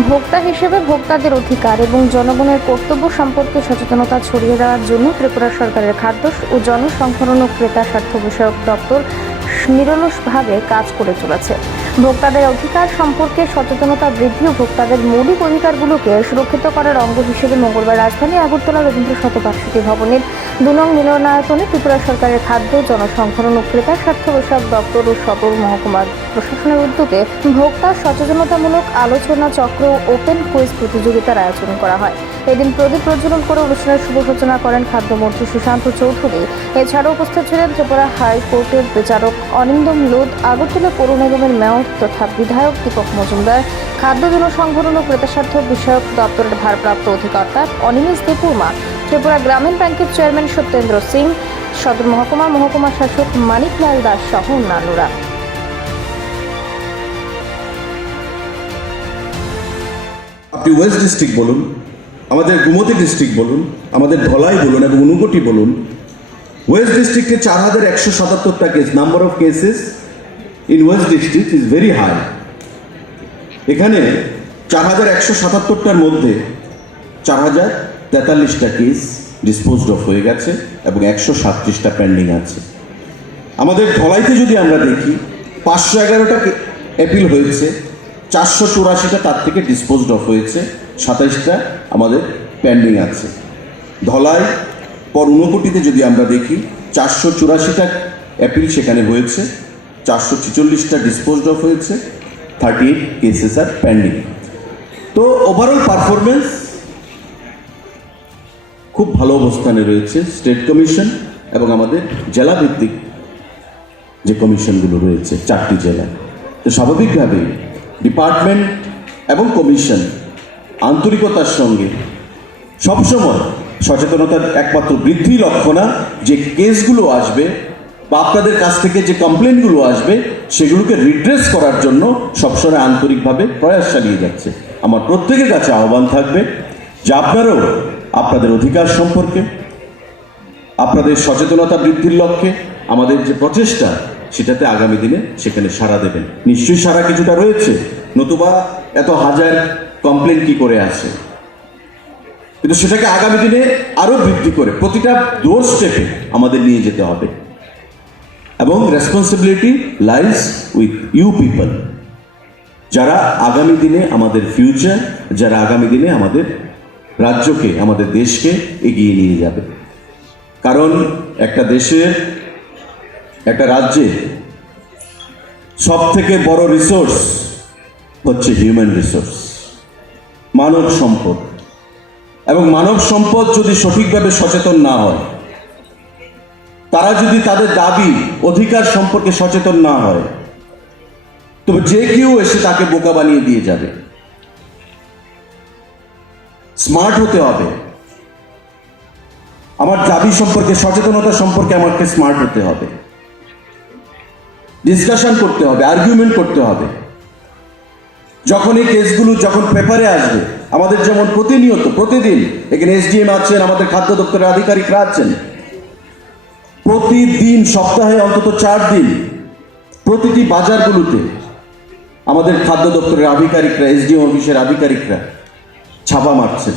ভোক্তা হিসেবে ভোক্তাদের অধিকার এবং জনগণের কর্তব্য সম্পর্কে সচেতনতা ছড়িয়ে দেওয়ার জন্য ত্রিপুরা সরকারের খাদ্য ও জনসংহরণ ও ক্রেতা স্বার্থ বিষয়ক দপ্তর নিরলসভাবে কাজ করে চলেছে। ভোক্তাদের অধিকার সম্পর্কে সচেতনতা বৃদ্ধি ও ভোক্তাদের মৌলিক অধিকারগুলোকে সুরক্ষিত করার অঙ্গ হিসেবে মঙ্গলবার রাজধানী আগরতলা রবীন্দ্র শতবার্ষিকী ভবনের দুনং মিলনায়তনে ত্রিপুরা সরকারের খাদ্য জনসংহরণ ও ক্রেতা স্বার্থ বিষয়ক দপ্তর ও সদর মহকুমার প্রশাসনের উদ্যোগে ভোক্তা সচেতনতামূলক আলোচনা চক্র ওপেন কুইজ প্রতিযোগিতার আয়োজন করা হয়। এদিন প্রদীপ প্রজ্বলন করে অনুষ্ঠানের শুভ সূচনা করেন খাদ্যমন্ত্রী সুশান্ত চৌধুরী। এছাড়াও উপস্থিত ছিলেন ত্রিপুরা হাইকোর্টের বিচারক অনিন্দম লোদ আগরতলা পৌর নিগমের মেয়র তথা বিধায়ক দীপক মজুমদার, খাদ্য জনসংহরণ ও ক্রেতাস্বার্থ বিষয়ক দপ্তরের ভারপ্রাপ্ত অধিকর্তা অনিমেষ দেববর্মা ত্রিপুরা গ্রামীণ ব্যাংকের চেয়ারম্যান সত্যেন্দ্র সিং, সদর মহকুমা মহকুমা শাসক মানিকলাল দাস সহ অন্যান্যরা। আপনি ওয়েস্ট ডিস্ট্রিক্ট বলুন, আমাদের গুমতি ডিস্ট্রিক্ট বলুন, আমাদের ধলাই বলুন এবং উনুকোটি বলুন, ওয়েস্ট ডিস্ট্রিক্টে চার হাজার একশো সাতাত্তরটা case number of cases in west district is very high এখানে চার হাজার একশো সাতাত্তরটার মধ্যে চার হাজার তেতাল্লিশটা কেস ডিসপোজড অফ হয়ে গেছে এবং একশো সাতত্রিশটা পেন্ডিং আছে। আমাদের ধলাইতে যদি আমরা দেখি, পাঁচশো এগারোটা অ্যাপিল হয়েছে, চারশো চুরাশিটা তার থেকে ডিসপোজড অফ হয়েছে, সাতাইশটা আমাদের পেন্ডিং আছে। ধলাই পর ঊনকোটিতে যদি আমরা দেখি, চারশো চুরাশিটা অ্যাপিল সেখানে হয়েছে, চারশো ছেচল্লিশটা ডিসপোজড অফ হয়েছে থার্টি এইট কেসেস আর পেন্ডিং তো ওভারঅল পারফরমেন্স খুব ভালো অবস্থানে রয়েছে স্টেট কমিশন এবং আমাদের জেলা ভিত্তিক যে কমিশনগুলো রয়েছে, চারটি জেলায় তো স্বাভাবিকভাবেই ডিপার্টমেন্ট এবং কমিশন আন্তরিকতার সঙ্গে সবসময় সচেতনতার একমাত্র বৃদ্ধি লক্ষ্য না যে কেসগুলো আসবে বা আপনাদের কাছ থেকে যে কমপ্লেনগুলো আসবে, সেগুলোকে রিড্রেস করার জন্য সবসময় আন্তরিকভাবে প্রয়াস চালিয়ে যাচ্ছে। আমার প্রত্যেকের কাছে আহ্বান থাকবে যে আপনারাও আপনাদের অধিকার সম্পর্কে, আপনাদের সচেতনতা বৃদ্ধির লক্ষ্যে আমাদের যে প্রচেষ্টা, সেটাতে আগামী দিনে সেখানে সাড়া দেবেন। নিশ্চয়ই সারা কিছুটা রয়েছে, নতুবা এত হাজার কমপ্লেন কি করে আছে? কিন্তু সেটাকে আগামী দিনে আরও বৃদ্ধি করে, প্রতিটা ডোর স্টেপে আমাদের নিয়ে যেতে হবে। এবং responsibility lies with you people যারা আগামী দিনে আমাদের ফিউচার যারা আগামী দিনে আমাদের রাজ্যকে, আমাদের দেশকে এগিয়ে নিয়ে যাবে। কারণ একটা দেশের, একটা রাজ্যে সব থেকে বড় রিসোর্স হচ্ছে হিউম্যান রিসোর্স মানব সম্পদ। এবং মানব সম্পদ যদি সঠিকভাবে সচেতন না হয়, তারা যদি তাদের দাবি, অধিকার সম্পর্কে সচেতন না হয়, তবে যে কেউ এসে তাকে বোকা বানিয়ে দিয়ে যাবে। স্মার্ট হতে হবে। আমার দাবি সম্পর্কে, সচেতনতা সম্পর্কে আমাকে স্মার্ট হতে হবে। ডিসকাশন করতে হবে আর্গুমেন্ট করতে হবে। যখন এই কেসগুলো যখন পেপারে আসবে, আমাদের যেমন প্রতিনিয়ত, প্রতিদিন, এখানে এসডিএম আছেন, আমাদের খাদ্য দপ্তরের আধিকারিকরা আছেন, প্রতিদিন, সপ্তাহে অন্তত চার দিন, প্রতিটি বাজারগুলোতে আমাদের খাদ্য দপ্তরের আধিকারিকরা এসডিএম অফিসের আধিকারিকরা ছাপা মারছে।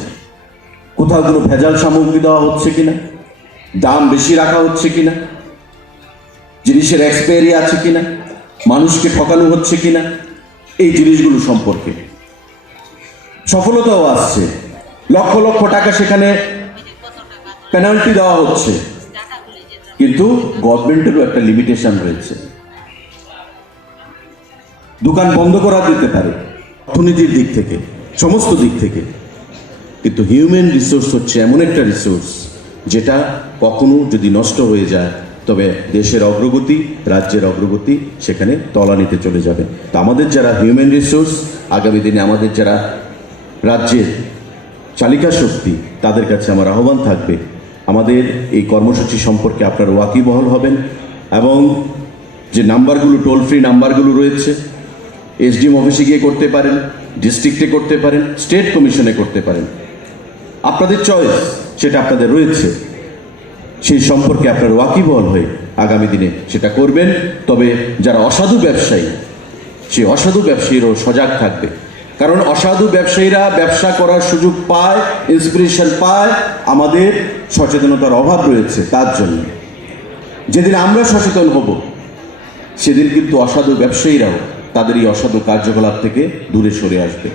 কোথাও কোনো ভেজাল সামগ্রী দেওয়া হচ্ছে কিনা? দাম বেশি রাখা হচ্ছে কিনা? জিনিসের এক্সপায়ারি আছে কিনা? মানুষকে ঠকানো হচ্ছে কিনা? এই জিনিসগুলো সম্পর্কে। সফলতাও আসছে। লক্ষ লক্ষ টাকা সেখানে পেনাল্টি দেওয়া হচ্ছে। কিন্তু গভর্নমেন্টেরও একটা লিমিটেশন রয়েছে। দোকান বন্ধ করা দিতে পারে। অর্থনীতির দিক থেকে। সমস্ত দিক থেকে। কিন্তু হিউম্যান রিসোর্স হচ্ছে এমন একটা রিসোর্স যেটা কখনো যদি নষ্ট হয়ে যায়, তবে দেশের অগ্রগতি, রাজ্যের অগ্রগতি সেখানে তলানিতে চলে যাবে। তো আমাদের যারা হিউম্যান রিসোর্স আগামী দিনে আমাদের যারা রাজ্যের চালিকা শক্তি, তাদের কাছে আমার আহ্বান থাকবে, আমাদের এই কর্মসূচি সম্পর্কে আপনারা ওয়াকিবহল হবেন এবং যে নাম্বারগুলো টোল ফ্রি নাম্বারগুলো রয়েছে এসডিএম অফিসে গিয়ে করতে পারেন ডিস্ট্রিক্টে করতে পারেন স্টেট কমিশনে করতে পারেন। আপনাদের চয়েস সেটা আপনাদের রয়েছে। সেই সম্পর্কে আপনার ওয়াকিবহল হয়ে আগামী দিনে সেটা করবেন। তবে যারা অসাধু ব্যবসায়ী সেই অসাধু ব্যবসায়ীরাও সজাগ থাকবে। কারণ অসাধু ব্যবসায়ীরা ব্যবসা করার সুযোগ পায় ইন্সপিরেশন পায়, আমাদের সচেতনতার অভাব রয়েছে তার জন্য। যেদিন আমরা সচেতন হব, সেদিন কিন্তু অসাধু ব্যবসায়ীরাও তাদের এই অসাধু কার্যকলাপ থেকে দূরে সরে আসবে।